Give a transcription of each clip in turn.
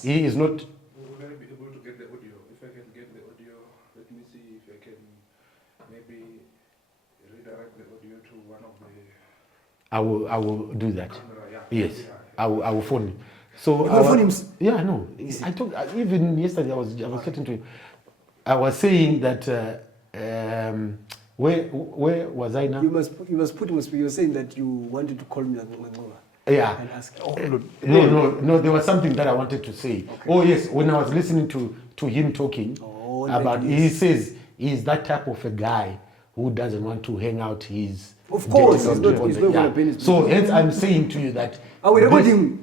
He is not. Will I be able to get the audio? If I can get the audio, let me see if I can maybe redirect the audio to one of the. I will do that. Camera, yeah. Yes, Yeah. I will phone him. So You phone him? Yeah, no. I told even yesterday I was chatting to him. I was saying that where was I now? You must put him. You were saying that you wanted to call me Manqoba. Yeah. And ask. No. There was something that I wanted to say. Okay. Oh yes, when I was listening to him talking about, he says he's that type of a guy who doesn't want to hang out his. Of course, he's not going to be. So hence I'm saying to you that. Are we recording?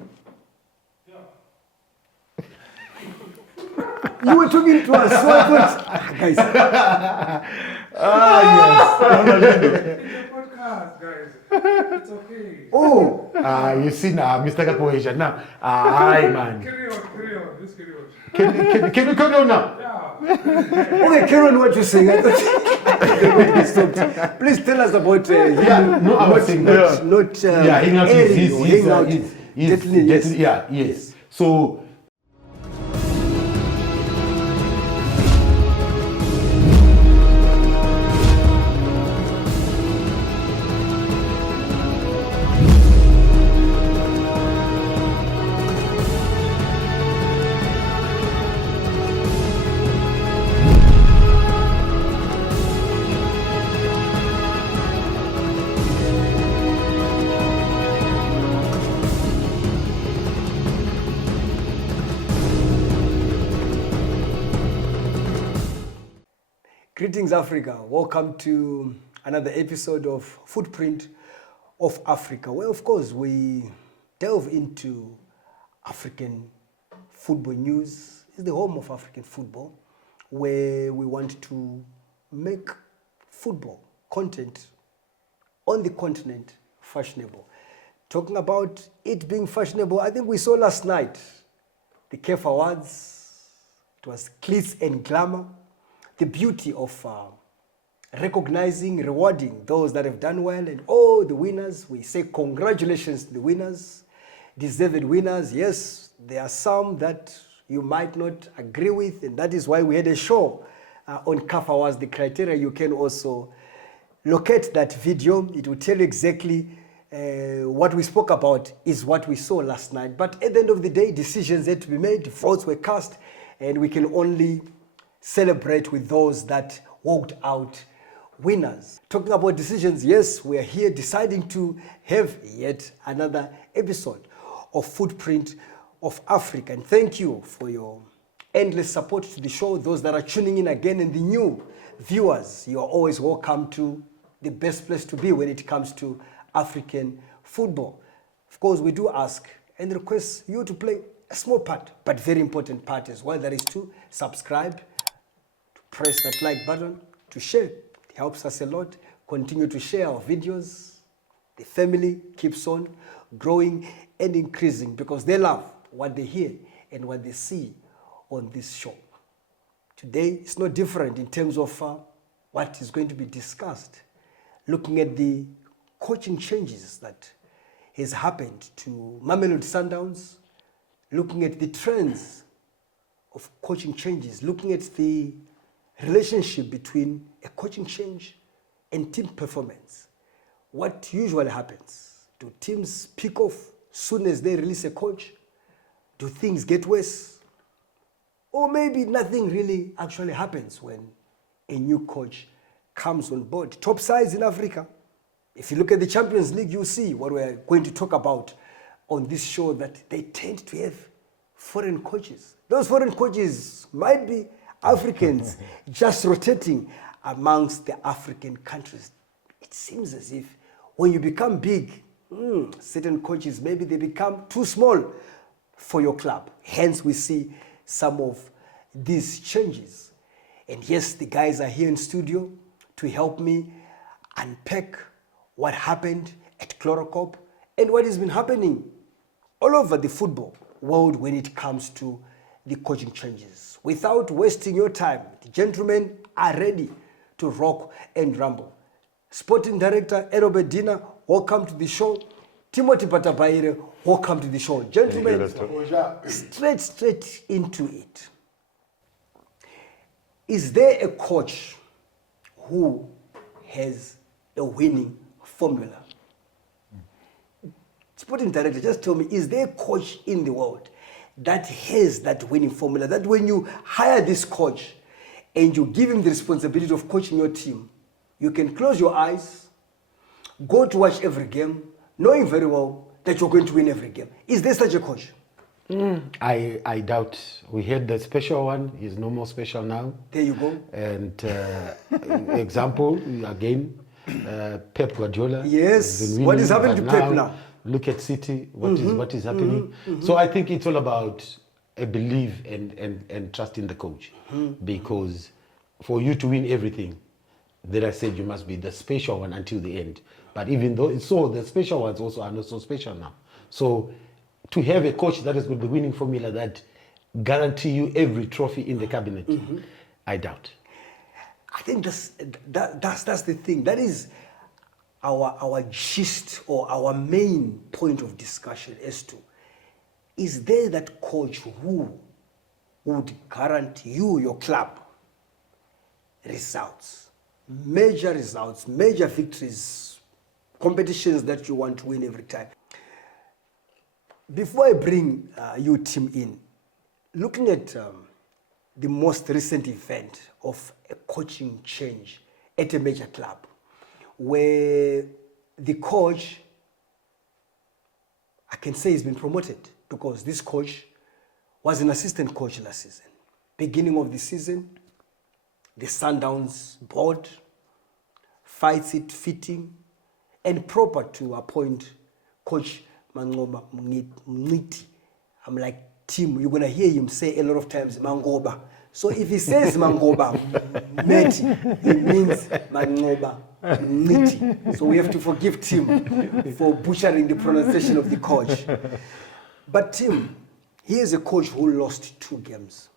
You were talking to us, so I thought, guys. It's a podcast, guys. It's okay. Oh, You see now, Mr. Kapoesha now. Aye, man. Carry on. Let's carry on. Can we carry on now? Yeah. okay, carry on what you're saying. I thought, please tell us about him. No, I was saying that. Hang out he's definitely, yes. So. Greetings, Africa. Welcome to another episode of Footprint of Africa, where, of course, we delve into African football news. It's the home of African football, where we want to make football content on the continent fashionable. Talking about it being fashionable, I think we saw last night the CAF Awards. It was glitz and glamour. The beauty of recognizing, rewarding those that have done well, and all the winners. We say congratulations to the winners, deserved winners. Yes, there are some that you might not agree with, and that is why we had a show on CAF Awards. The criteria, you can also locate that video. It will tell you exactly what we spoke about is what we saw last night. But at the end of the day, decisions had to be made, votes were cast, and we can only celebrate with those that walked out winners. Talking about decisions, yes, we are here deciding to have yet another episode of Footprint of Africa. And thank you for your endless support to the show. Those that are tuning in again and the new viewers, you are always welcome to the best place to be when it comes to African football. Of course, we do ask and request you to play a small part, but very important part as well. That is to subscribe, press that like button, to share. It helps us a lot. Continue to share our videos. The family keeps on growing and increasing because they love what they hear and what they see on this show. Today, it's no different in terms of what is going to be discussed. Looking at the coaching changes that has happened to Mamelodi Sundowns, looking at the trends of coaching changes, looking at the relationship between a coaching change and team performance. What usually happens? Do teams pick off soon as they release a coach? Do things get worse? Or maybe nothing really actually happens when a new coach comes on board. Top sides in Africa. If you look at the Champions League, you'll see what we're going to talk about on this show, that they tend to have foreign coaches. Those foreign coaches might be Africans just rotating amongst the African countries. It seems as if when you become big, certain coaches, maybe they become too small for your club. Hence, we see some of these changes. And yes, the guys are here in studio to help me unpack what happened at Chlorocop and what has been happening all over the football world when it comes to the coaching changes. Without wasting your time, the gentlemen are ready to rock and rumble. Sporting Director Erobert Dina, welcome to the show. Timothy Patabaire, welcome to the show. Gentlemen, Thank you, straight into it. Is there a coach who has a winning formula? To put it directly, just tell me, is there a coach in the world that has that winning formula, that when you hire this coach and you give him the responsibility of coaching your team, you can close your eyes, go to watch every game, knowing very well that you're going to win every game? Is there such a coach? I doubt. We had the special one. He's no more special now. There you go. And example, again, Pep Guardiola. Yes. has been What is winning, happening but to Pep now? Look at City. What is happening? So I think it's all about a belief and trust in the coach. Because for you to win everything, that I said you must be the special one until the end. But even though, so the special ones also are not so special now. So to have a coach that has got the winning formula that guarantee you every trophy in the cabinet, I doubt. I think that's the thing. That is our gist or our main point of discussion as to, is there that coach who would guarantee you, your club, results, major victories, competitions that you want to win every time? Before I bring you team in, looking at the most recent event of a coaching change at a major club, where the coach, I can say, has been promoted, because this coach was an assistant coach last season. Beginning of the season, the Sundowns board fights it fitting and proper to appoint Coach Manqoba Mngqithi. I'm like, Tim, you're going to hear him say a lot of times Manqoba. So if he says Manqoba Mngqithi, it means Manqoba Mngqithi. So we have to forgive Tim for butchering the pronunciation of the coach. But Tim, he is a coach who lost 2 games,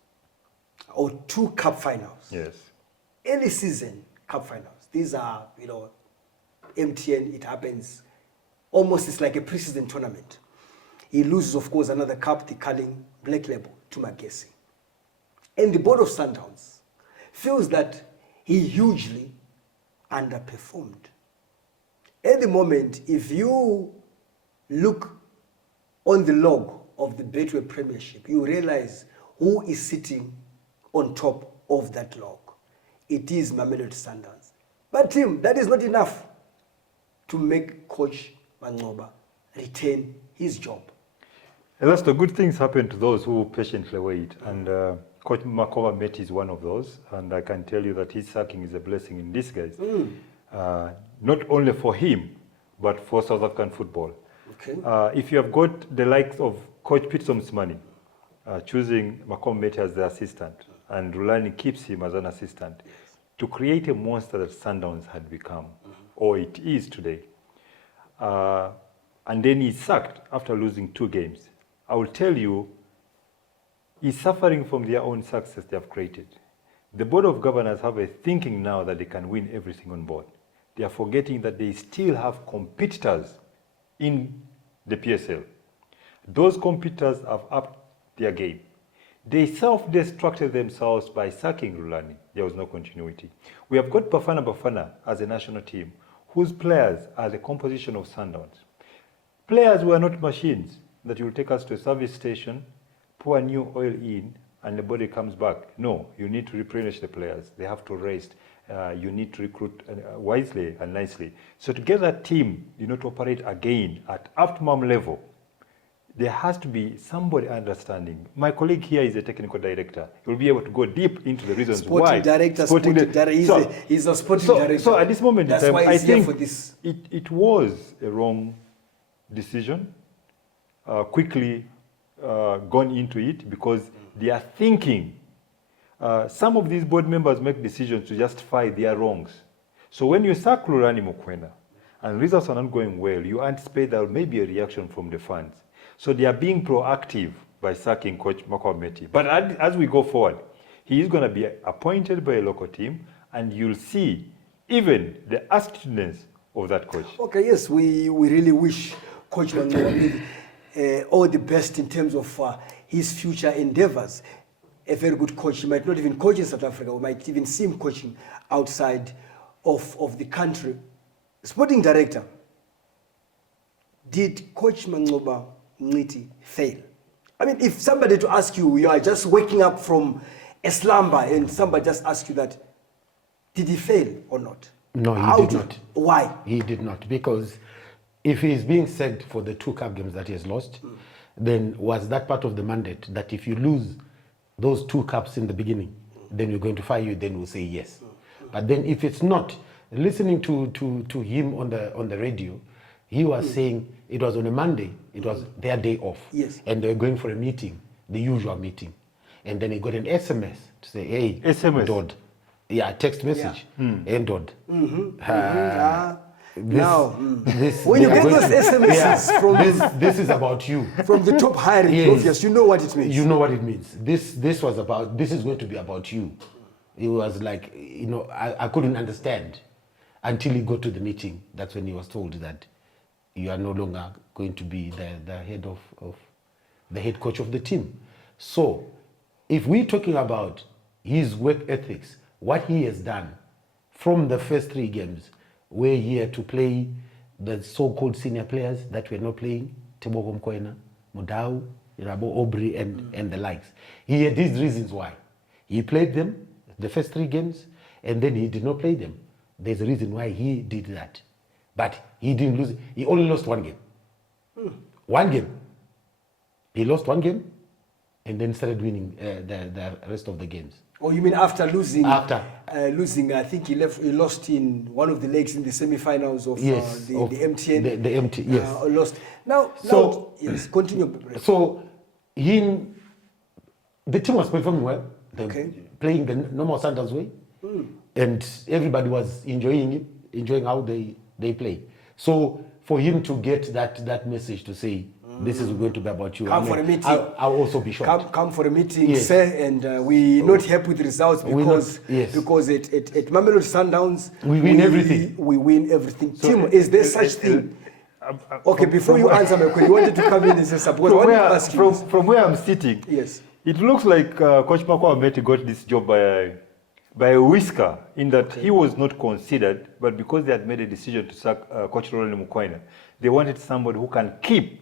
or 2 cup finals. Yes. Early season cup finals. These are, MTN, it happens. Almost it's like a preseason tournament. He loses, of course, another cup, the Carling Black Label, to Magesi. And the board of Sundowns feels that he hugely underperformed. At the moment, if you look on the log of the Betway Premiership, you realize who is sitting on top of that log. It is Mamelodi Sundowns. But Tim, that is not enough to make Coach Manqoba retain his job. And that's the good things happen to those who patiently wait. And Coach Manqoba Mngqithi is one of those. And I can tell you that his sacking is a blessing in disguise. Not only for him, but for South African football. Okay. If you have got the likes of Coach Pete Somsmani choosing Manqoba Mngqithi as the assistant, and Rulani keeps him as an assistant, to create a monster that Sundowns had become, or it is today. And then he's sacked after losing 2 games. I will tell you, he's suffering from their own success they have created. The board of governors have a thinking now that they can win everything on board. They are forgetting that they still have competitors in the PSL. Those competitors have upped their game. They self-destructed themselves by sacking Rulani. There was no continuity. We have got Bafana as a national team, whose players are the composition of Sundowns. Players were not machines that will take us to a service station, pour new oil in, and the body comes back. No, you need to replenish the players. They have to rest. You need to recruit wisely and nicely. So to get that team, to operate again at optimum level, there has to be somebody understanding. My colleague here is a technical director. He will be able to go deep into the reasons why. Sporting director. He's a sporting director. So at this moment in time, I think it was a wrong decision, quickly gone into it, because they are thinking. Some of these board members make decisions to justify their wrongs. So when you sack Rulani Mokwena and results are not going well, you anticipate there may be a reaction from the fans. So they are being proactive by sacking Coach Manqoba Mngqithi. But as we go forward, he is going to be appointed by a local team, and you'll see even the astutness of that coach. Okay, yes, we really wish Coach Manqoba Mngqithi all the best in terms of his future endeavors. A very good coach. He might not even coach in South Africa. We might even see him coaching outside of the country. Sporting director, did Coach Manqoba Mngqithi fail? I mean, if somebody to ask you, you are just waking up from a slumber and somebody just asks you that, did he fail or not? No, he did not. Why? He did not, because if he is being sacked for the 2 CAF games that he has lost, then was that part of the mandate that if you lose those 2 cups in the beginning, then we're going to fire you, then we'll say yes. But then if it's not, listening to him on the radio, he was saying it was on a Monday, it was their day off. Yes. And they were going for a meeting, the usual meeting. And then he got an SMS to say, hey, SMS? Dodd. Yeah, text message. Hey, Dodd. When you get those SMSs this is about you. from the top hiring officers, you know what it means. You know what it means. This is going to be about you. It was like, I couldn't understand until he got to the meeting. That's when he was told that you are no longer going to be the head of the head coach of the team. So if we're talking about his work ethics, what he has done from the first 3 games, where he had to play the so-called senior players that were not playing, Tebogo Mkoena, Mudau, Rabo Aubrey, and the likes. He had his reasons why. He played them the first 3 games, and then he did not play them. There's a reason why he did that. But he didn't lose. He only lost 1 game. 1 game. He lost 1 game, and then started winning the rest of the games. Or you mean after losing? After losing, I think he lost in one of the legs in the semi-finals of the MTN. The MT, yes. Lost. Now, yes, continue. So the team was performing well. Playing the normal Sundowns way, and everybody was enjoying how they play. So for him to get that message to say, this is going to be about you. Come for a meeting. I'll also be shocked. Come for a meeting, sir, and we're not happy with the results because at Mamelodi Sundowns we win everything. We win everything. So Tim, is there such thing? Okay, before you answer my question, you wanted to come in and say support. From where I'm sitting, yes, it looks like Coach Manqoba Mngqithi got this job by a whisker, in that he was not considered, but because they had made a decision to sack Coach Roland Mukwena, they wanted somebody who can keep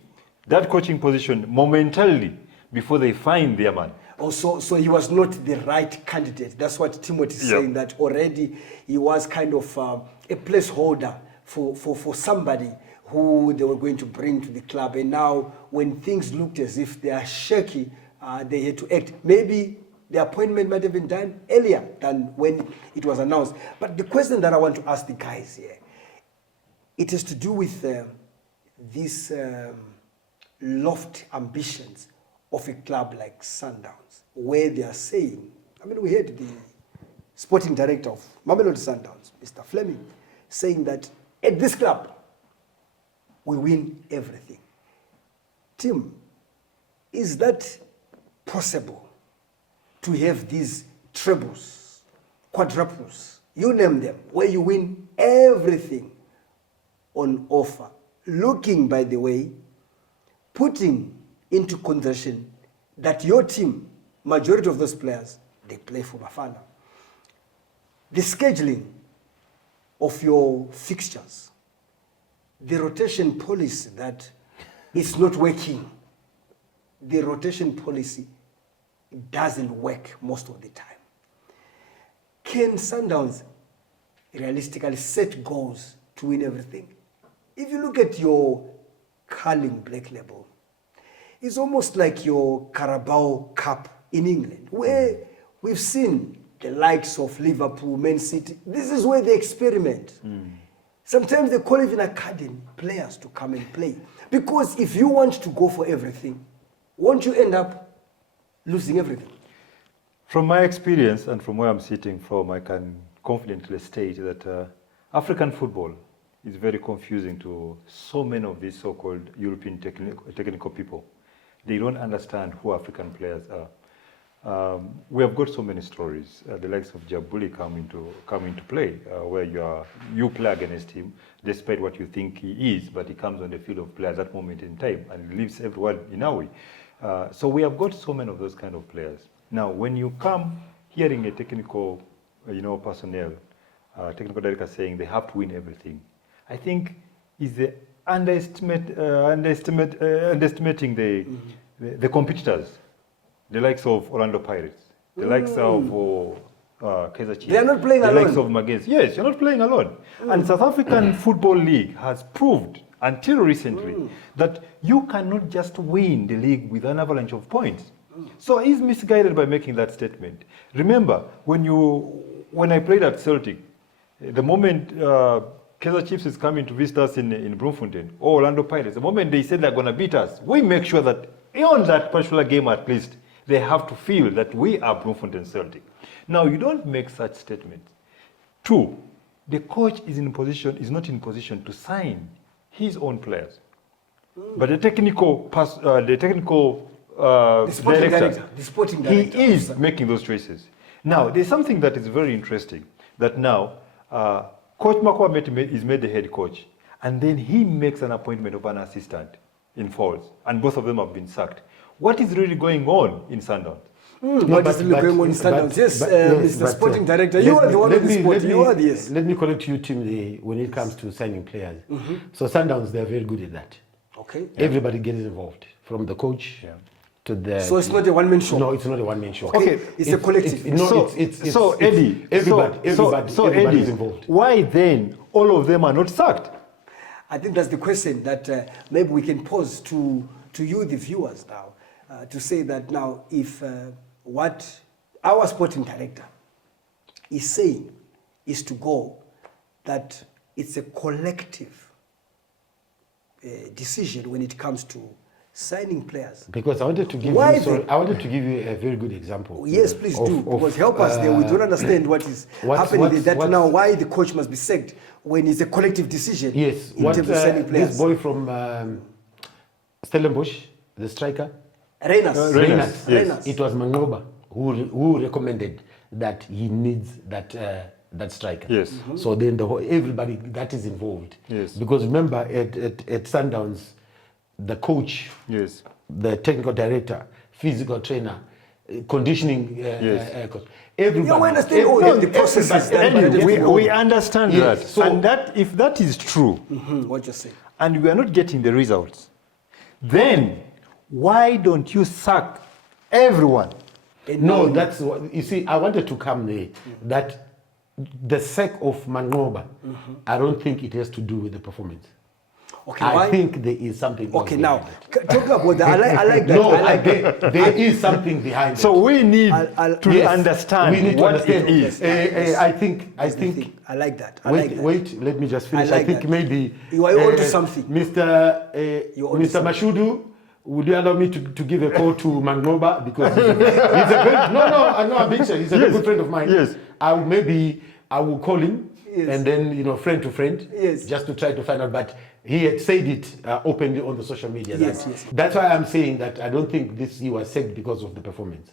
that coaching position momentarily before they find their man. So he was not the right candidate. That's what Timothy is saying, that already he was kind of a placeholder for somebody who they were going to bring to the club. And now when things looked as if they are shaky, they had to act. Maybe the appointment might have been done earlier than when it was announced. But the question that I want to ask the guys here, it has to do with these lofty ambitions of a club like Sundowns, where they are saying, I mean, we heard the sporting director of Mamelodi Sundowns, Mr. Fleming, saying that at this club, we win everything. Tim, is that possible to have these trebles, quadruples, you name them, where you win everything on offer? Looking, by the way, putting into consideration that your team, majority of those players, they play for Bafana. The scheduling of your fixtures, the rotation policy that is not working. The rotation policy doesn't work most of the time. Can Sundowns realistically set goals to win everything? If you look at your Carling Black Label, it's almost like your Carabao Cup in England, where we've seen the likes of Liverpool, Man City. This is where they experiment. Sometimes they call even academy players to come and play. Because if you want to go for everything, won't you end up losing everything? From my experience and from where I'm sitting from, I can confidently state that African football is very confusing to so many of these so-called European technical people. They don't understand who African players are. We have got so many stories. The likes of Jabuli come into play, where you play against him, despite what you think he is, but he comes on the field of play at that moment in time and leaves everyone in a way. So we have got so many of those kind of players. Now, when you come hearing a technical, personnel, technical director saying they have to win everything, I think is the underestimating the competitors, the likes of Orlando Pirates, the likes of Kaizer Chiefs. They are not playing alone. The likes of Magazine. Yes, you're not playing alone. And South African Football League has proved until recently that you cannot just win the league with an avalanche of points. So he's misguided by making that statement. Remember, when I played at Celtic, the moment Kaizer Chiefs is coming to visit us in Bloemfontein, or Orlando Pirates, the moment they said they're going to beat us, we make sure that on that particular game at least, they have to feel that we are Bloemfontein Celtic. Now, you don't make such statements. Two, the coach is not in position to sign his own players. But the technical director, he is making those choices. Now, there's something that is very interesting, that now Coach Manqoba is made the head coach, and then he makes an appointment of an assistant in Falls, and both of them have been sacked. What is really going on in Sundowns? What is really going on in Sundowns? Yes, Mr. Sporting Director, you are the one of the sport. You are the yes. Let me correct you, Tim, when it comes to signing players. So Sundowns, they're very good at that. Okay. Everybody gets involved, from the coach to the... So it's not a one-man show? No, it's not a one-man show. Okay, it's a collective. Eddie, everybody's involved. Why then all of them are not sacked? I think that's the question that maybe we can pose to you, the viewers now, to say that now if what our sporting director is saying is to go, that it's a collective decision when it comes to signing players. Because I wanted to give you a very good example. Yes, please do. Because help us there. We don't understand what is happening. Now why the coach must be sacked when it's a collective decision. Yes. In terms of signing players. This boy from Stellenbosch, the striker. Reynolds. Yes. It was Manqoba who recommended that he needs that striker. Yes. So then everybody that is involved. Yes. Because remember at Sundowns, the coach, yes, the technical director, physical trainer, conditioning coach, everybody. We understand all the processes. We understand that. So, and if that is true, what you say, and we are not getting the results, then why don't you sack everyone? No, that's what you see. I wanted to come there. That the sack of Manqoba, I don't think it has to do with the performance. Okay, I think there is something. Okay, now talk about that. I like that. No, there is something behind it. So we need to understand. We need to understand. It is. I think. I like that. Wait. Let me just finish. I think maybe you are onto something, Mr. Mashudu. Would you allow me to give a call to Manqoba, because he's a very, I'm being serious. He's a very good friend of mine. Yes. I will call him, and then friend to friend, just to try to find out. But he had said it openly on the social media. Yes. That's why I'm saying that I don't think he was sacked because of the performance.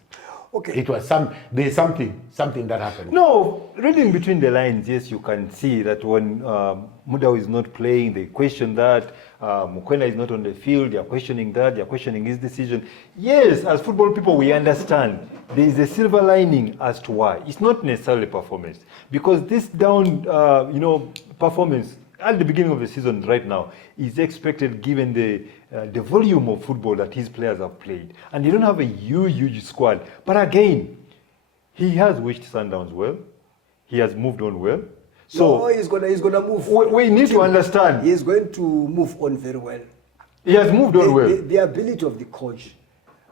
Okay. It was there's something that happened. No, reading between the lines, yes, you can see that when Mudau is not playing, they question that. Mukwena is not on the field, they are questioning that, they are questioning his decision. Yes, as football people, we understand there is a silver lining as to why. It's not necessarily performance. Because this down, performance at the beginning of the season right now is expected given the volume of football that his players have played. And they don't have a huge squad. But again, he has wished Sundowns well. He has moved on well. So he's gonna move. We need to understand. He's going to move on very well. He has moved on well. The ability of the coach,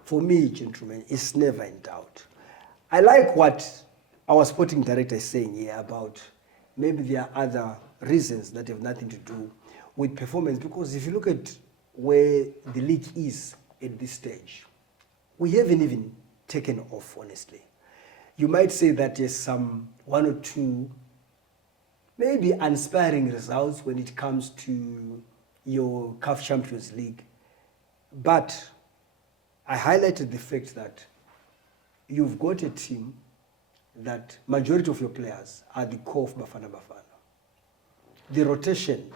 for me, gentlemen, is never in doubt. I like what our sporting director is saying here about maybe there are other reasons that have nothing to do with performance, because if you look at where the league is at this stage, we haven't even taken off, honestly. You might say that there's some one or two maybe inspiring results when it comes to your CAF Champions League. But I highlighted the fact that you've got a team that majority of your players are the core of Bafana Bafana. The rotation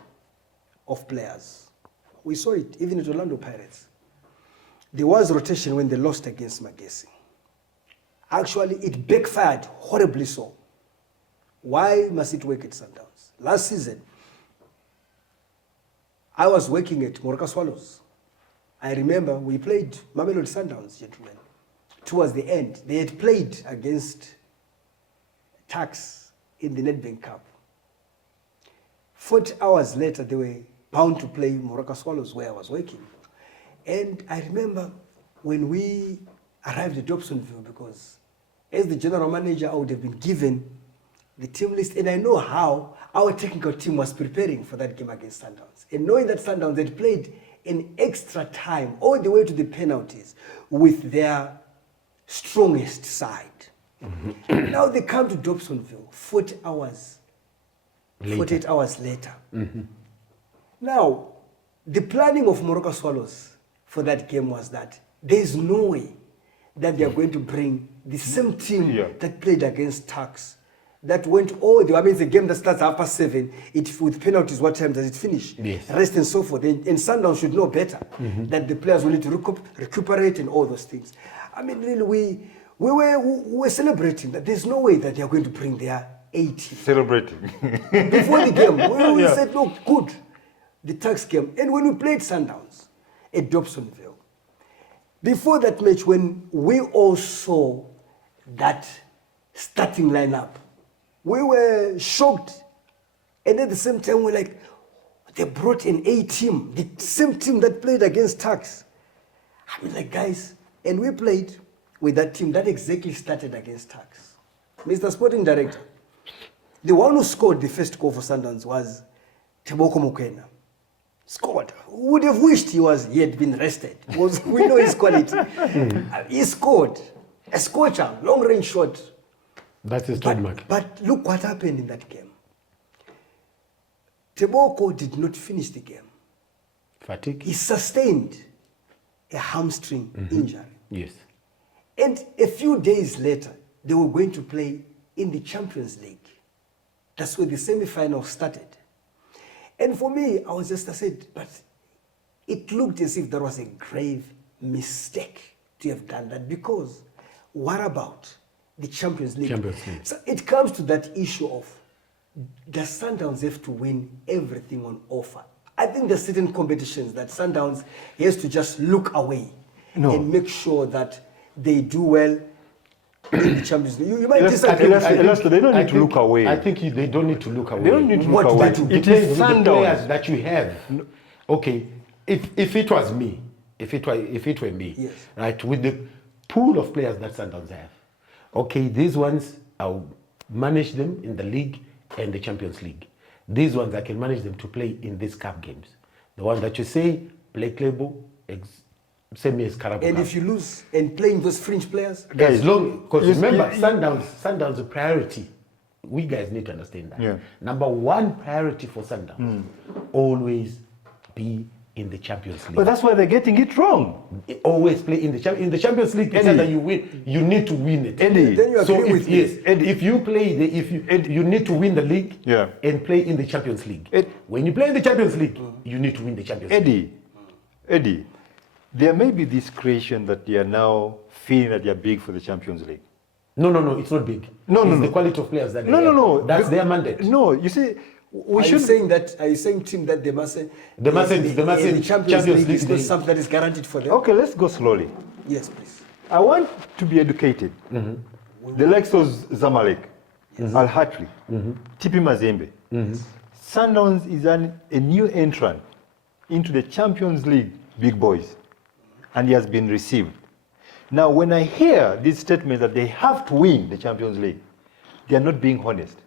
of players, we saw it even at Orlando Pirates. There was rotation when they lost against Magesi. Actually, it backfired horribly so. Why must it work at Sundowns? Last season, I was working at Moroka Swallows. I remember we played Mamelodi Sundowns, gentlemen. Towards the end, they had played against Tax in the Nedbank Cup. 40 hours later, they were bound to play Moroka Swallows where I was working. And I remember when we arrived at Dobsonville, because as the general manager, I would have been given the team list, and I know how our technical team was preparing for that game against Sundowns. And knowing that Sundowns had played an extra time all the way to the penalties with their strongest side. Now they come to Dobsonville 48 hours later. Now, the planning of Moroka Swallows for that game was that there's no way that they are going to bring the same team that played against Tax, that went all the way. I mean, it's a game that starts after 7. With penalties, what time does it finish? Yes. Rest and so forth. And Sundowns should know better that the players will need to recuperate and all those things. I mean, really, we were celebrating that there's no way that they are going to bring their 80. Celebrating. Before the game, we said, look, good, the Tax game. And when we played Sundowns at Dobsonville, before that match, when we all saw that starting lineup, we were shocked. And at the same time, we're like, they brought an A team, the same team that played against Tax. I mean, like, guys, and we played with that team that exactly started against Tax. Mr. Sporting Director, the one who scored the first goal for Sundowns was Teboko Mokoena. Scored. Who would have wished he had been rested? Because we know his quality. He scored. A scorcher, long range shot. That's his trademark. But look what happened in that game. Teboko did not finish the game. Fatigue? He sustained a hamstring injury. Yes. And a few days later, they were going to play in the Champions League. That's where the semi-final started. And for me, I said, but it looked as if there was a grave mistake to have done that, because what about the Champions League? So it comes to that issue of, does Sundowns have to win everything on offer? I think there's certain competitions that Sundowns has to just look away and make sure that they do well in the Champions League. You might disagree. They don't need to look away. I think they don't need to look away. They don't need to look away. It is the players that you have. Okay, if it was me, if it were me, yes, right, with the pool of players that Sundowns have, okay, these ones I'll manage them in the league and the Champions League. These ones I can manage them to play in these cup games. The one that you say play Klebo, same as Carabao. And if you lose and playing those fringe players, as long, because remember, Sundowns a priority. We guys need to understand that. Yeah. Number one priority for Sundowns, always be in the Champions League. But that's why they're getting it wrong. Always play in the Champions League. It's that you win, you need to win it. Eddie, then you agree with me. Yes, if you play you need to win the league and play in the Champions League. When you play in the Champions League, you need to win the Champions League. Eddie, there may be this creation that they are now feeling that they are big for the Champions League. No, it's not big. It's the quality of players that they have. That's their mandate. No, you see, are you saying team that they mustn't the Champions League is not something that is guaranteed for them? Okay, let's go slowly. Yes, please. I want to be educated. The likes of Zamalek, Al Hatri, TP Mazembe. Sundowns is a new entrant into the Champions League big boys, and he has been received. Now, when I hear this statement that they have to win the Champions League, they are not being honest.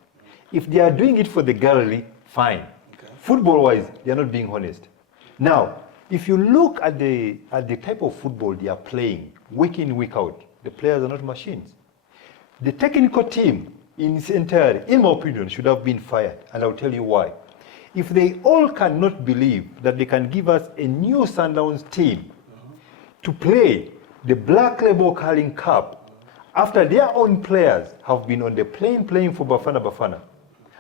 If they are doing it for the gallery, fine. Okay. Football-wise, they are not being honest. Now, if you look at the type of football they are playing, week in, week out, the players are not machines. The technical team in its entirety, in my opinion, should have been fired, and I'll tell you why. If they all cannot believe that they can give us a new Sundowns team to play the Black Label Carling Cup after their own players have been on the plane playing for Bafana,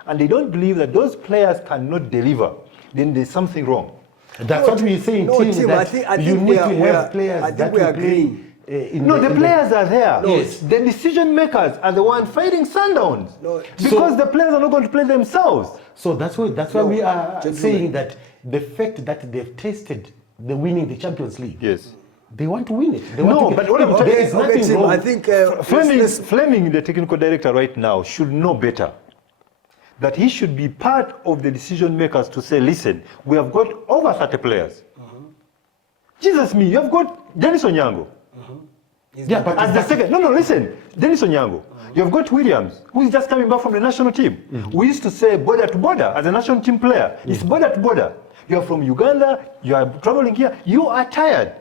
and they don't believe that those players cannot deliver, then there's something wrong. That's what we're saying, No, Tim, Tim, that I think you need to we have are- players I think that we will are play. agreeing. The players are there. Yes. The decision makers are the ones fighting Sundowns. No. Because the players are not going to play themselves. So that's why No, we are gentlemen. saying that the fact that they've tasted the winning the Champions League, Yes. they want to win it. They No, want to but what I'm there is Okay, nothing Tim, wrong. I think Fleming, the technical director right now, should know better. That he should be part of the decision makers to say, listen, we have got over 30 players. Jesus me, you have got Dennis Onyango. Yeah, but As the second, listen, Dennis Onyango. You've got Williams, who is just coming back from the national team. We used to say border to border as a national team player. It's border to border. You are from Uganda, you are traveling here, you are tired.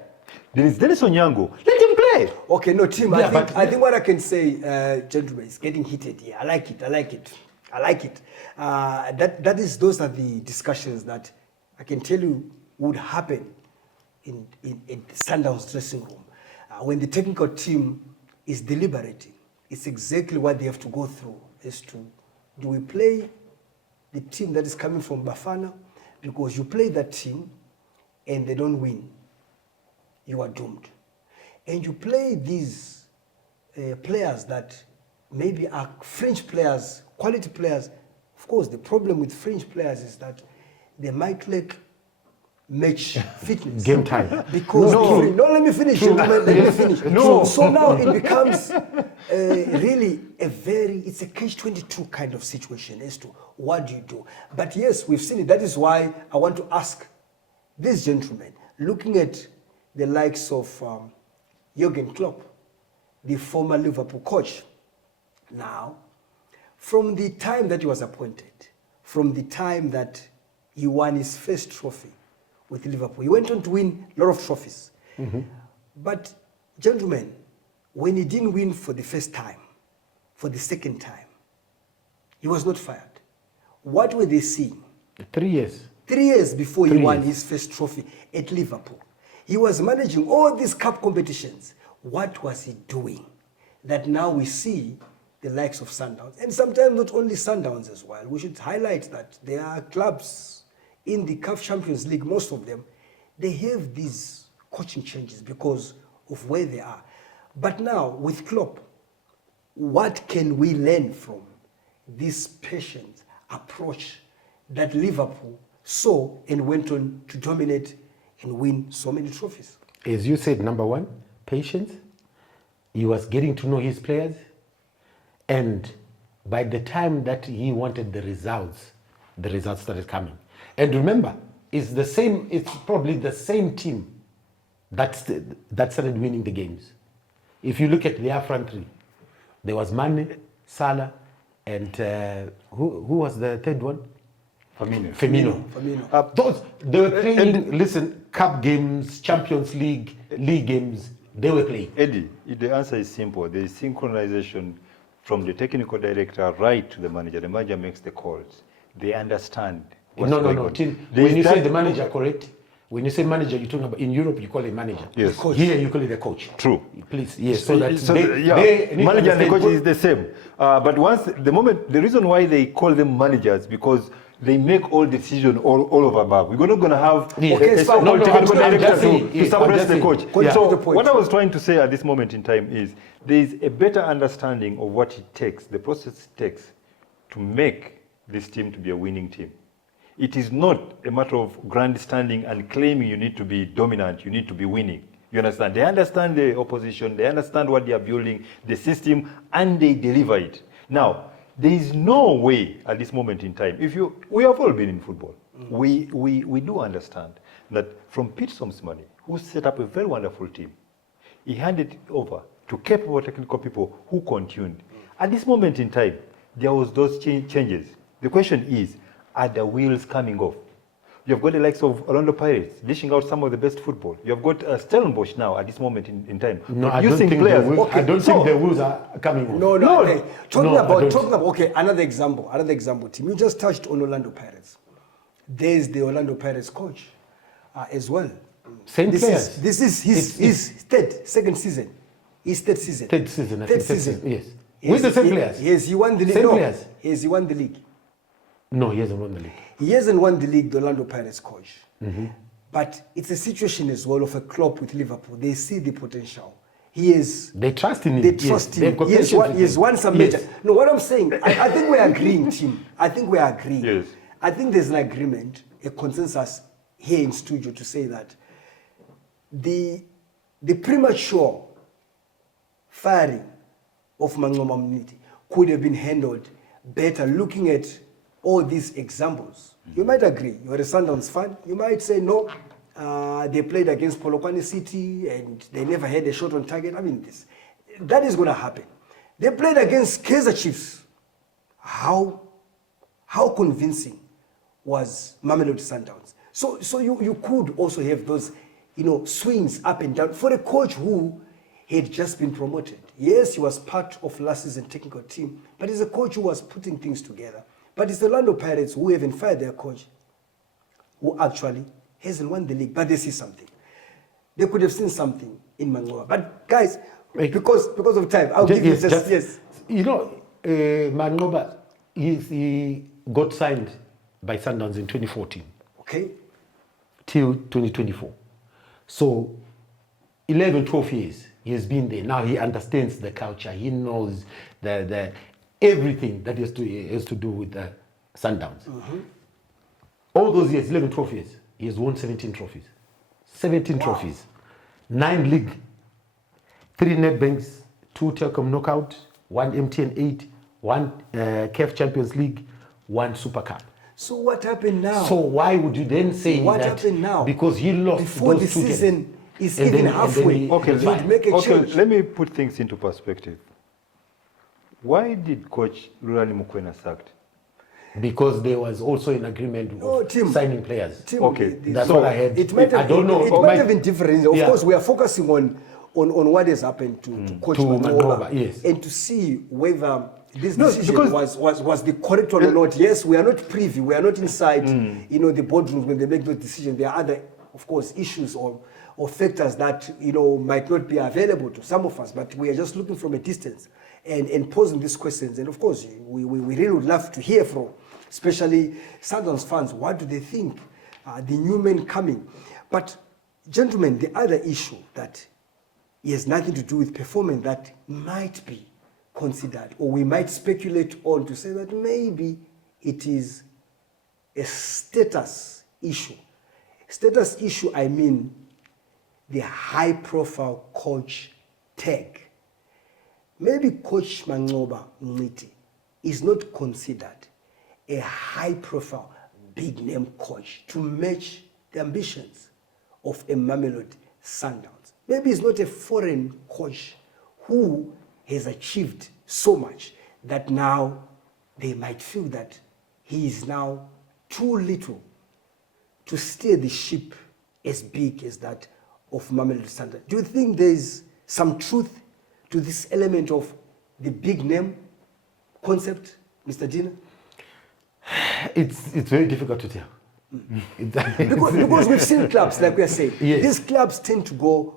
There is Dennis Onyango. Let him play. Okay, no, Tim, Yeah, I think what I can say, gentlemen, is getting heated here. I like it. Those are the discussions that I can tell you would happen in the Sundowns dressing room. When the technical team is deliberating, it's exactly what they have to go through as to, do we play the team that is coming from Bafana? Because you play that team and they don't win, you are doomed. And you play these players that maybe are fringe players, quality players. Of course, the problem with fringe players is that they might lack match fitness. Game time. Because let me finish, gentlemen. Let me finish. No. So now it becomes really it's a catch-22 kind of situation as to what do you do. But yes, we've seen it. That is why I want to ask these gentlemen, looking at the likes of Jurgen Klopp, the former Liverpool coach. Now, from the time that he was appointed, from the time that he won his first trophy with Liverpool, he went on to win a lot of trophies. But, gentlemen, when he didn't win for the first time, for the second time, he was not fired. What were they seeing? 3 years. 3 years before he 3 won years. his first trophy at Liverpool. He was managing all these cup competitions. What was he doing? That now we see the likes of Sundowns. And sometimes not only Sundowns as well. We should highlight that there are clubs in the CAF Champions League, most of them, they have these coaching changes because of where they are. But now, with Klopp, what can we learn from this patient approach that Liverpool saw and went on to dominate and win so many trophies? As you said, number one, patience. He was getting to know his players. And by the time that he wanted the results started coming. And remember, it's probably the same team that started winning the games. If you look at their front three, there was Mane, Salah, and who was the third one? Firmino. They were playing, cup games, Champions League games, they were playing. Eddie, the answer is simple. There is synchronization from the technical director right to the manager. The manager makes the calls. They understand what's going on. Tim, when you say the manager, correct? When you say manager, you're talking about, in Europe, you call it manager. Yes. Here, you call it the coach. True. Please, yes. So that manager and the coach is the same. But the reason why they call them managers, because they make all decisions all over above. We're not going to have a so-called technical director to suppress the coach. So what I was trying to say at this moment in time is there is a better understanding of what it takes, the process it takes to make this team to be a winning team. It is not a matter of grandstanding and claiming you need to be dominant, you need to be winning. You understand? They understand the opposition, they understand what they are building, the system, and they deliver it. Now, there is no way at this moment in time, we have all been in football. We do understand that from Pete Somsmani, who set up a very wonderful team, he handed it over to capable technical people who continued. At this moment in time, there was those changes. The question is, are the wheels coming off? You've got the likes of Orlando Pirates dishing out some of the best football. You've got Stellenbosch now at this moment in time. No, I don't think the wheels are coming off. No. Talking about another example, Tim. You just touched on Orlando Pirates. There's the Orlando Pirates coach as well. Same players. This is his second season His third season. Third season, I Third think. season. Yes. With the same players. Yes, he won the league. Same No, players. yes, he won the league. No, he hasn't won the league. He hasn't won the league, the Orlando Pirates coach. Mm-hmm. But it's a situation as well of a Klopp with Liverpool. They see the potential. He is. They trust in him. They trust him. They've He has won, patience he has with won him. some Yes. major. No, what I'm saying, I think we're agreeing, Tim. I think we're agreeing. Yes. I think there's an agreement, a consensus here in studio to say that the premature firing of Manqoba Mngqithi could have been handled better looking at all these examples. You might agree. You're a Sundowns fan. You might say, no, they played against Polokwane City and they never had a shot on target. I mean, that is going to happen. They played against Kaizer Chiefs. How convincing was Mamelodi Sundowns? So you could also have those, swings up and down for a coach who had just been promoted. Yes, he was part of last season's technical team, but he's a coach who was putting things together. But it's the Orlando Pirates who haven't fired their coach, who actually hasn't won the league, but they see something. They could have seen something in Manqoba. But guys, because of time, I'll give you yes. Manqoba, he got signed by Sundowns in 2014. Okay. Till 2024. So 11, 12 years he has been there. Now he understands the culture. He knows the everything that has to do with the Sundowns. Mm-hmm. All those years, 11, 12 years, he has won 17 trophies. 17 trophies. 9 league, 3 Nedbanks, 2 Telkom knockout, 1 MTN 8, 1 CAF Champions League, 1 Super Cup. So what happened now? So why would you then say what that? Happened now? Because he lost before those the 2 season games. is And even then- and then halfway. he- Okay, you would make a change. let me put things into perspective. Why did Coach Rurali Mukwena sacked? Because there was also an agreement of Tim. signing players. Tim, Okay, That's So, what I heard. It might have, I don't know. It might have been different. Of Yeah. course, we are focusing on what has happened to Coach To Manqoba, Manqoba, yes. and to see whether this No, decision because- was the correct one or not. Yes, we are not privy. We are not inside. The boardrooms when they make those decisions. There are other, of course, issues or factors that might not be available to some of us. But we are just looking from a distance and posing these questions. And of course, we really would love to hear from, especially Sundowns fans. What do they think? The new men coming. But gentlemen, the other issue that has nothing to do with performance that might be considered, or we might speculate on to say that maybe it is a status issue. Status issue, I mean the high-profile coach tag. Maybe Coach Manqoba Mngqithi is not considered a high-profile, big-name coach to match the ambitions of a Mamelodi Sundowns. Maybe he's not a foreign coach who has achieved so much that now they might feel that he is now too little to steer the ship as big as that of Mamelodi Sundowns. Do you think there's some truth to this element of the big name concept, Mr. Dina? It's very difficult to tell. Because we've seen clubs, like we are saying, Yes. these clubs tend to go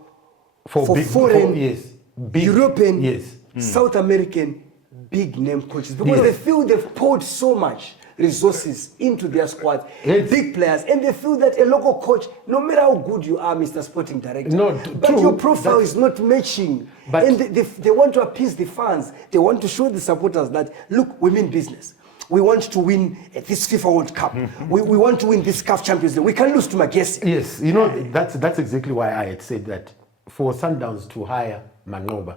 for big, foreign, yes, big, European, yes. South American big name coaches because Yes. they feel they've poured so much resources into their squads, Yes. big players, and they feel that a local coach, no matter how good you are, Mr. Sporting Director, No, but true, your profile that's- is not matching. But- And they want to appease the fans. They want to show the supporters that, look, we mean business. We want to win this FIFA World Cup. we want to win this CAF Champions League. We can lose to Magesi. Yes, that's exactly why I had said that for Sundowns to hire Manqoba,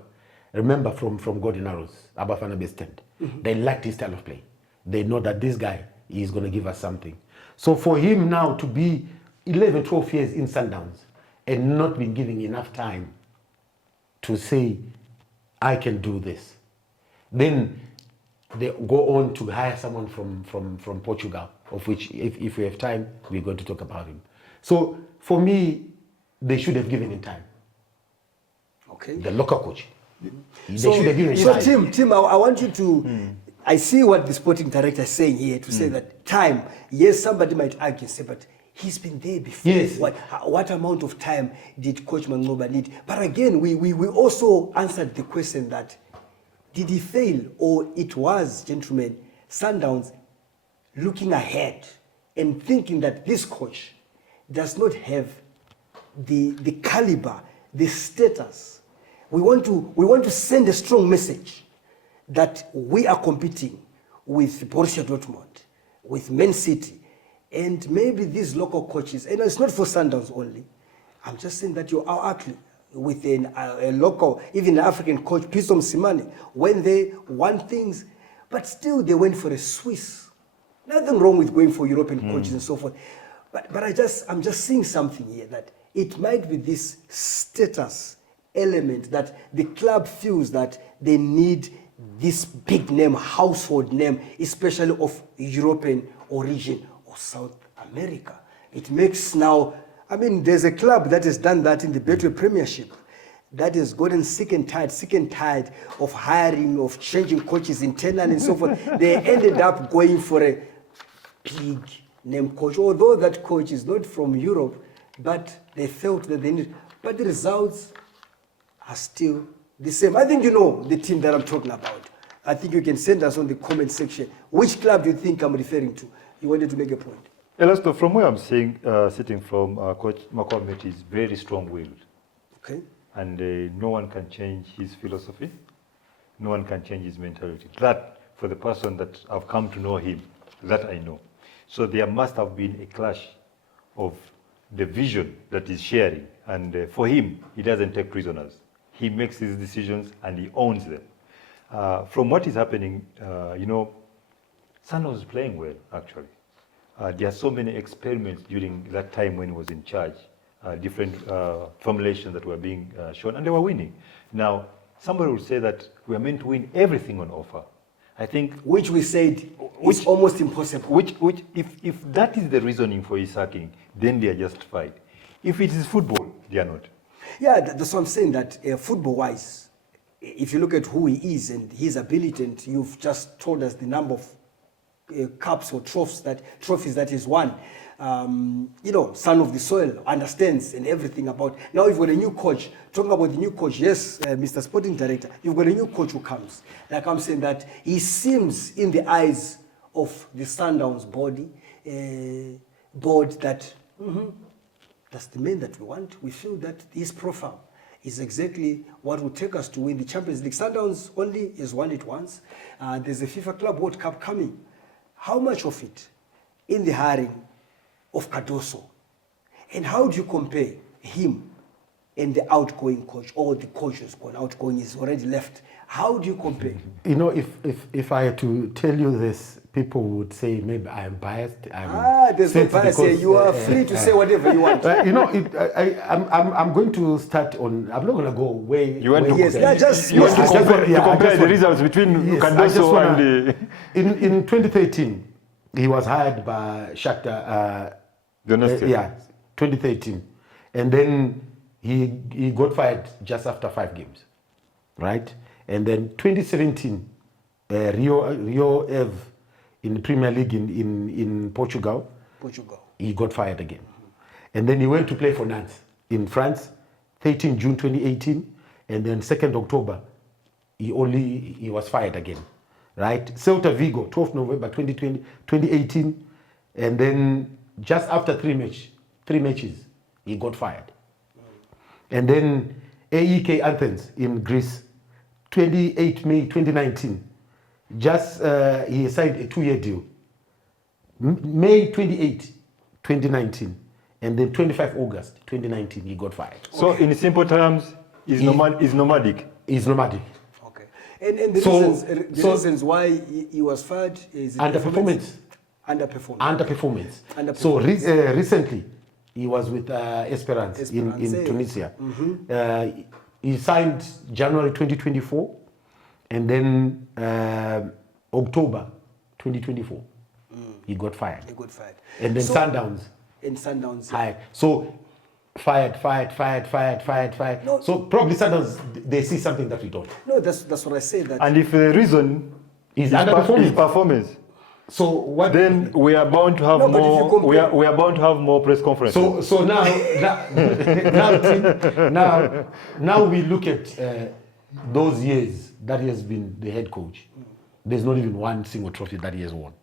remember from Golden Arrows, Abafana Best End, they liked his style of play. They know that this guy is going to give us something. So for him now to be 11, 12 years in Sundowns and not been given enough time to say, I can do this, then they go on to hire someone from Portugal, of which, if we have time, we're going to talk about him. So for me, they should have given him time. Okay. The local coach. They So, should have given him time. Tim, I want you to. I see what the sporting director is saying here to say that time. Yes, somebody might argue, say, but He's been there before. Yes. What amount of time did Coach Manqoba need? But again, we also answered the question that did he fail, or it was, gentlemen, Sundowns looking ahead and thinking that this coach does not have the caliber, the status. We want to send a strong message that we are competing with Borussia Dortmund, with Man City, and maybe these local coaches, and it's not for Sundowns only. I'm just saying that you are actually within a local, even an African coach, Pitso Mosimane, when they want things, but still they went for a Swiss. Nothing wrong with going for European coaches and so forth. But I'm just seeing something here that it might be this status element that the club feels that they need this big name, household name, especially of European origin or South America. It makes now, I mean, there's a club that has done that in the Betway Premiership that has gotten sick and tired of hiring, of changing coaches internally and so forth. They ended up going for a big name coach, although that coach is not from Europe, but they felt that they need, but the results are still the same. I think you know the team that I'm talking about. I think you can send us on the comment section. Which club do you think I'm referring to? You wanted to make a point. Elasto, from where I'm seeing, sitting from, Coach Manqoba Mngqithi is very strong-willed. Okay. And no one can change his philosophy. No one can change his mentality. That, for the person that I've come to know him, that I know. So there must have been a clash of the vision that he's sharing. And for him, he doesn't take prisoners. He makes his decisions and he owns them. From what is happening, you know, Sundowns is playing well, actually. There are so many experiments during that time when he was in charge, different formulations that were being shown, and they were winning. Now, somebody will say that we are meant to win everything on offer. I think... Which we said is almost impossible. If that is the reasoning for his sacking, then they are justified. If it is football, they are not. Yeah, that's what I'm saying, that football-wise, if you look at who he is and his ability, and you've just told us the number of cups or trophies that he's won, you know, son of the soil, understands and everything about. Now you've got a new coach. Talking about the new coach, yes, Mr. Sporting Director, you've got a new coach who comes. Like I'm saying, that he seems in the eyes of the Sundowns board that that's the man that we want. We feel that his profile is exactly what will take us to win the Champions League. Sundowns only has won it once. There's a FIFA Club World Cup coming. How much of it in the hiring of Cardoso? And how do you compare him and the outgoing coach, or the coach who's gone outgoing is already left? How do you compare? You know, if I had to tell you this, people would say maybe I am biased. There's no bias here. You are free to say whatever you want. You know, I'm going to start on. I'm not going to go way. You want to compare compare the results between Cardoso and the... In 2013, he was hired by Shakhtar. Donetsk. 2013, and then he got fired just after 5 games, right? And then 2017, Rio Ave in the Premier League in Portugal, he got fired again. And then he went to play for Nantes in France, 13 June 2018, and then 2nd October, he was fired again, right? Celta Vigo, 12th November 2018, and then just after 3 matches, he got fired. And then AEK Athens in Greece, 28 May 2019, just he signed a 2-year deal. May 28, 2019, and then 25 August 2019, he got fired. So in simple terms, he's nomadic. He's nomadic. Okay. And the reasons why he was fired is underperformance. So recently, he was with Esperance in Tunisia. He signed January 2024, and then October 2024, he got fired. And then Sundowns. Hired. So fired. No, so probably Sundowns, they see something that we don't. No, that's what I say. That. And if the reason is underperformance. Performance. So what? Then we are bound to have No, but if you more. compare- We are bound to have more press conferences. So now we look at those years that he has been the head coach. There's not even one single trophy that he has won.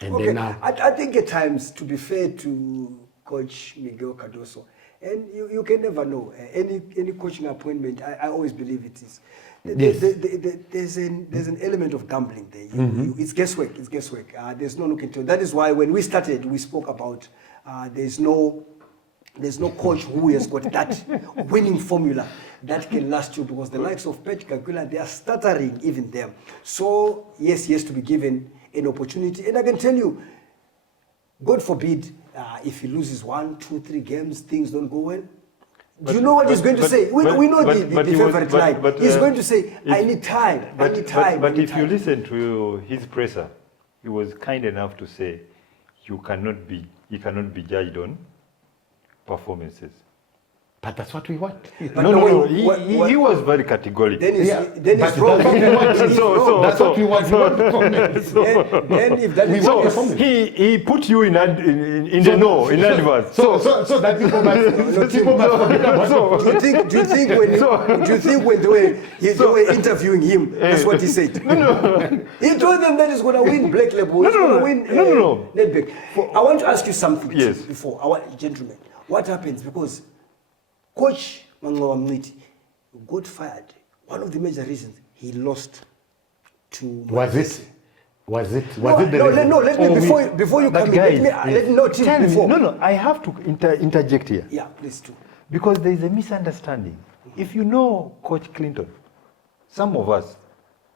And Okay, then now, I think at times, to be fair to Coach Miguel Cardoso, and you can never know, any coaching appointment, I always believe it is. Yes. There's an element of gambling there. It's guesswork. There's no looking to it. That is why when we started, we spoke about there's no coach who has got that winning formula that can last you, because the likes of Pet Kakula, they are stuttering even them. So yes, he has to be given an opportunity. And I can tell you, God forbid, if he loses 1, 2, 3 games, things don't go well. Do you know what he's going to say? We know the favorite line. He's going to say, I need time. But if you listen to his presser, he was kind enough to say, he cannot be judged on performances. but that's what we want. No. He was very categorical. Then he's But wrong. that's what we want. So- That's what we want. We want performance. Then if that is want yes, performance. He put you in the know in advance. So that people must forget about do you think when they were interviewing him, that's what he said? He told them that he's going to win Black Label. He's going to win Nedbank. I want to ask you something Yes. before, our gentlemen. What happens? Because Coach Manqoba Mngqithi got fired. One of the major reasons he lost to Was it the let me before you come in. Let me know Tim before. No, I have to interject here. Yeah, please do. Because there is a misunderstanding. If you know Coach Clinton, some of us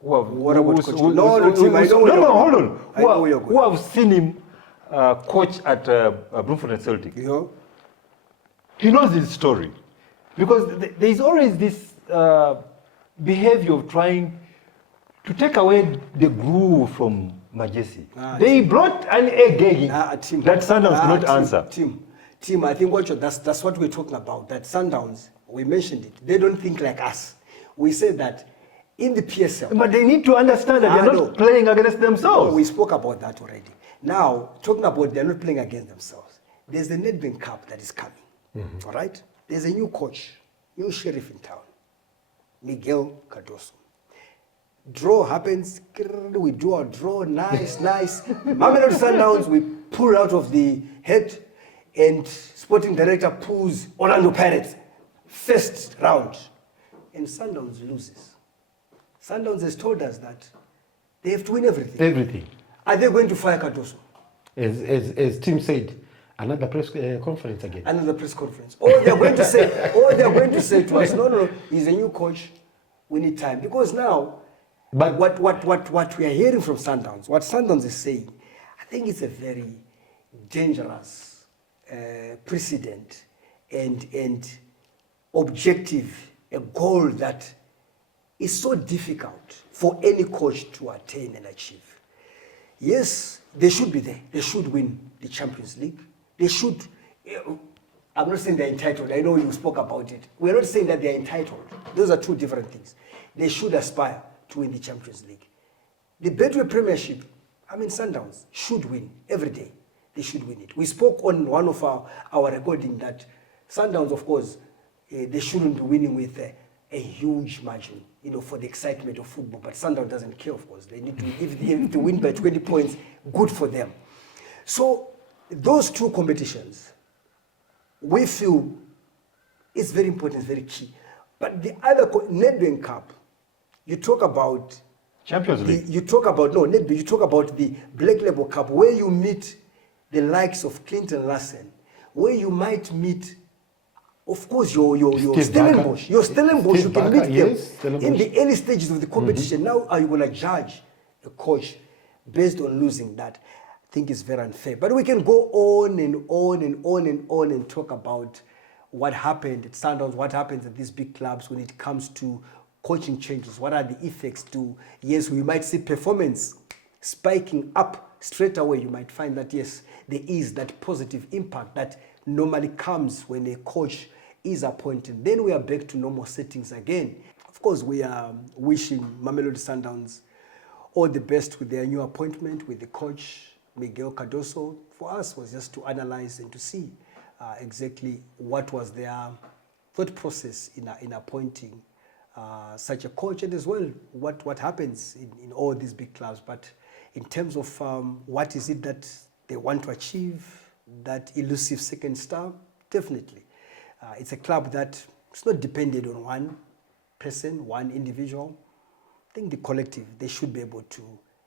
who have What about Coach Clinton? No, Tim, I know where you're hold going. on. I know where you're going. Who have seen him coach at Bloemfontein and Celtic. You know? He knows his story. Because there is always this behavior of trying to take away the groove from Majesty. They brought an egg Tim, that Sundowns could not answer. Tim, I think that's what we're talking about. That Sundowns, we mentioned it. They don't think like us. We said that in the PSL. But they need to understand that they're not playing against themselves. No, we spoke about that already. Now, talking about they're not playing against themselves. There's the Nedbank Cup that is coming. All right? There's a new coach, new sheriff in town, Miguel Cardoso. Draw happens, we do our draw, nice. Mamelodi Sundowns, we pull out of the head, and sporting director pulls Orlando Pirates, first round, and Sundowns loses. Sundowns has told us that they have to win everything. Everything. Are they going to fire Cardoso? As Tim said, another press conference again. Another press conference. Or they're going to say to us, no, he's a new coach, we need time. Because now, But what we are hearing from Sundowns, what Sundowns is saying, I think it's a very dangerous precedent and objective, a goal that is so difficult for any coach to attain and achieve. Yes, they should be there. They should win the Champions League. They should. I'm not saying they're entitled. I know you spoke about it. We're not saying that they're entitled. Those are two different things. They should aspire to win the Champions League. The Betway Premiership, Sundowns should win every day. They should win it. We spoke on one of our recording that Sundowns, of course, they shouldn't be winning with a huge margin, for the excitement of football. But Sundowns doesn't care, of course. They need to, if they win by 20 points, good for them. So those two competitions, we feel it's very important, it's very key. But the other, Nedbank Cup, you talk about Champions League. you talk about the Black Label Cup, where you meet the likes of Clinton Larsen, where you might meet, of course, your Stellenbosch. Your Stellenbosch, you can meet them in the early stages of the competition. Now, are you going to judge a coach based on losing that? I think it's very unfair. But we can go on and on and on and on and talk about what happened at Sundowns, what happens at these big clubs when it comes to coaching changes. What are the effects to, yes, we might see performance spiking up straight away. You might find that, yes, there is that positive impact that normally comes when a coach is appointed. Then we are back to normal settings again. Of course, we are wishing Mamelodi Sundowns all the best with their new appointment with the coach, Miguel Cardoso. For us was just to analyze and to see exactly what was their thought process in appointing such a coach, and as well what happens in all these big clubs. But in terms of what is it that they want to achieve, that elusive second star, definitely. It's a club that it's not dependent on one person, one individual. I think the collective, they should be able to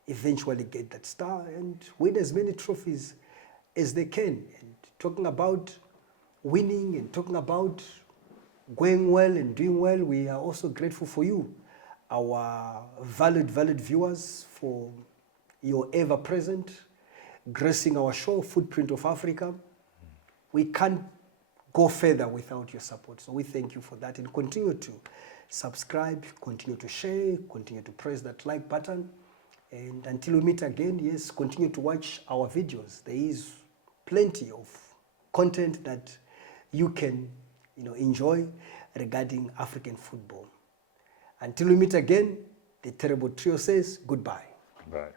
eventually get that star and win as many trophies as they can. And talking about winning and talking about going well and doing well, we are also grateful for you, our valued viewers, for your ever present, gracing our show, Footprint of Africa. We can't go further without your support. So we thank you for that, and continue to subscribe, continue to share, continue to press that like button. And until we meet again, yes, continue to watch our videos. There is plenty of content that you can enjoy regarding African football. Until we meet again, the Terrible Trio says goodbye. Bye.